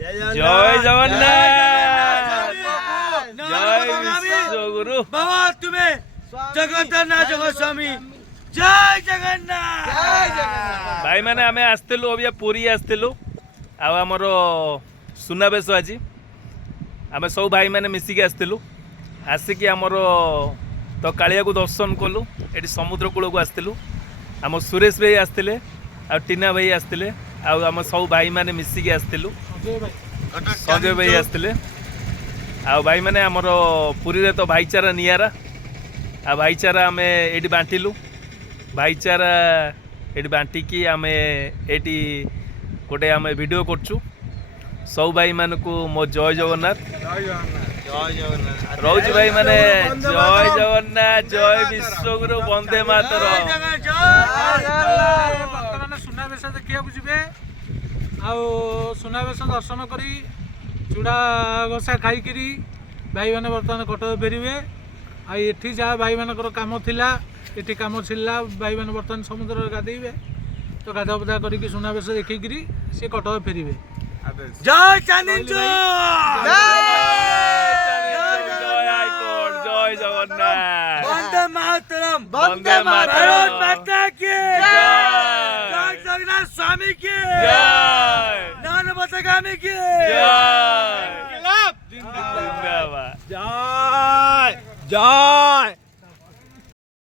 জয় জগন্নাথ জয় বিশ্বগুরু বাবা তুমি জগন্নাথ জগৎ স্বামী জয় জগন্নাথ ভাই মানে আমি আসতেলু অবিয়া পুରୀ আসতেলু আমার সুনাবেশ আজি আমি সব ভাই মানে মিশিকি আসতেলু আসিকি আমার তো কাଳିয়াକୁ দর্শন কলু এটি সমুদ্র কূলକୁ আসতেলু ଆମ ସୁରେଶ ଭାଇ ଆସିଥିଲେ ଆଉ ଟିନା ଭାଇ ଆସିଥିଲେ ଆଉ ଆମ ସବୁ ଭାଇମାନେ ମିଶିକି ଆସିଥିଲୁ ସଞ୍ଜୟ ଭାଇ ଆସିଥିଲେ ଆଉ ଭାଇମାନେ ଆମର ପୁରୀରେ ତ ଭାଇଚାରା ନିଆରା ଆଉ ଭାଇଚାରା ଆମେ ଏଇଠି ବାଣ୍ଟିଲୁ ଭାଇଚାରା ଏଇଠି ବାଣ୍ଟିକି ଆମେ ଏଇଠି ଗୋଟେ ଆମେ ଭିଡ଼ିଓ କରୁଛୁ ସବୁ ଭାଇମାନଙ୍କୁ ମୋ ଜୟ ଜଗନ୍ନାଥ ରହୁଛି ଭାଇମାନେ ଜୟ ଜଗନ୍ନାଥ ଜୟ ବିଶ୍ୱଗୁରୁ ବନ୍ଦେ ମାତରମ୍ ବର୍ତ୍ତମାନ ସୁନାବେଶ ଦେଖିବାକୁ ଯିବେ ଆଉ ସୁନାବେଶ ଦର୍ଶନ କରି ଚୁଡ଼ା ଘଷା ଖାଇକିରି ଭାଇମାନେ ବର୍ତ୍ତମାନ କଟକ ଫେରିବେ ଆଉ ଏଠି ଯାହା ଭାଇମାନଙ୍କର କାମ ଥିଲା ଏଠି କାମ ଥିଲା ଭାଇମାନେ ବର୍ତ୍ତମାନ ସମୁଦ୍ରରେ ଗାଧେଇବେ ତ ଗାଧୁଆ ପାଧୁଆ କରିକି ସୁନାବେଶ ଦେଖିକିରି ସେ କଟକ ଫେରିବେ জয় চাঁদিনী জয় জগন্নাথ বন্দে মাতরম বন্দে মাতরম ভারত মাতা কি জয় জয় জগন্নাথ স্বামী কি জয় নানবতগামী কি জয় জিন্দাবাদ জয় জয়